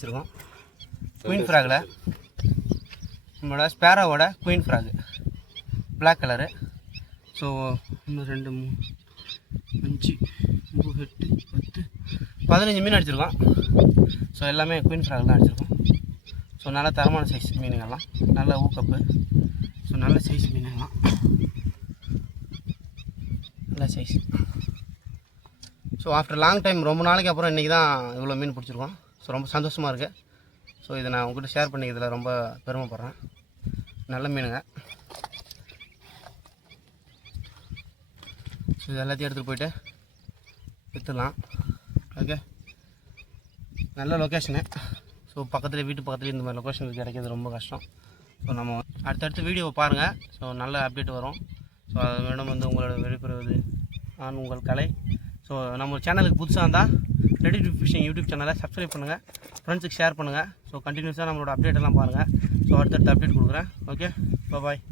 வச்சுருக்கோம். குயின் ஃப்ராகில் நம்மளோட ஸ்பேரோவோட queen frog black colour. So 1 2 3 5 6 7 8 10 15 மீன் அடிச்சிருக்கோம். ஸோ எல்லாமே குயின் ஃப்ராக் தான் அடிச்சிருக்கோம். ஸோ நல்ல தரமான சைஸ் மீனுங்கள்லாம், நல்ல ஊக்கப்பு. ஸோ நல்ல சைஸ் மீனுங்கள்லாம், நல்ல size. So after long time, ரொம்ப நாளைக்கு அப்புறம் இன்றைக்கி தான் இவ்வளோ மீன் பிடிச்சிருக்கோம். ஸோ ரொம்ப சந்தோஷமாக இருக்குது. ஸோ இதை நான் உங்கள்கிட்ட ஷேர் பண்ணிக்கிறதுல ரொம்ப பெருமைப்படுறேன். நல்ல மீனுங்க. ஸோ இது எல்லாத்தையும் எடுத்துகிட்டு போயிட்டு விற்றுலாம். ஓகே, நல்ல லொக்கேஷனு. ஸோ பக்கத்தில், வீட்டு பக்கத்தில் இந்த மாதிரி லொக்கேஷன் கிடைக்கிறது ரொம்ப கஷ்டம். ஸோ நம்ம அடுத்தடுத்து வீடியோவை பாருங்கள். ஸோ நல்ல அப்டேட் வரும். ஸோ அது மேடம் உங்களோட வெளிப்படுவது நான் உங்கள் கலை. ஸோ நம்ம சேனலுக்கு புதுசாக இருந்தால் ரெடி டு ஃபிஷிங் யூடியூப் சேனலை சப்ஸ்கிரைப் பண்ணுங்கள், ஃப்ரெண்ட்ஸுக்கு ஷேர் பண்ணுங்கள். ஸோ கண்டினியூஸாக நம்மளோட அப்டேட் எல்லாம் பாருங்கள். ஸோ அடுத்தடுத்த அப்டேட் கொடுக்குறேன். ஓகே, பாய்.